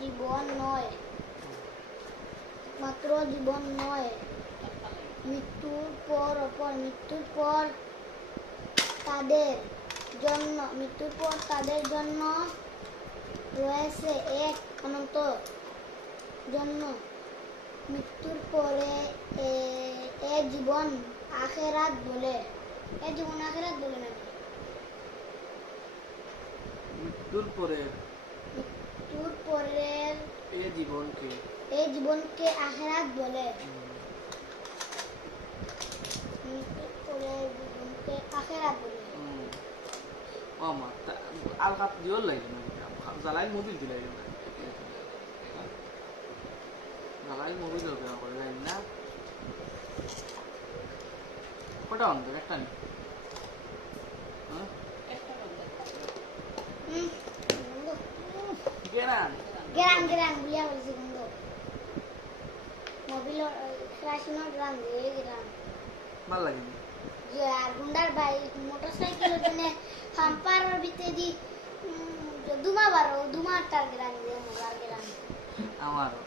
জীবন নয়, একমাত্র জীবন নয়, মৃত্যুর পর তাদের জন্য রয়েছে এক অনন্ত জন্য। মৃত্যুর পরে এ জীবন আখিরাত বলে। এ জীবন আখিরাত বলে না? মৃত্যুর পরের এ জীবনকে আখিরাত বলে। মৃত্যুর পরের জীবনকে আখিরাত বলে। ও মা আল কাপ দিও লাগে না, জ্বালাই মোবিল দিলাই না, জ্বালাই মোবিল করে যাই না। কটা অন্ধ একটা নেই? গেরান বুলিয়া বলছি বন্ধু। মোবিল ক্রাশিনো গ্রাম দিয়ে গেরান ভাল লাগেনি যে আর গুন্ডার বাইক মোটরসাইকেলের জন্য হাম্পারের ভিতরে দি দুমা টার গেরান দিয়ে মোবাইল গেরান আমারও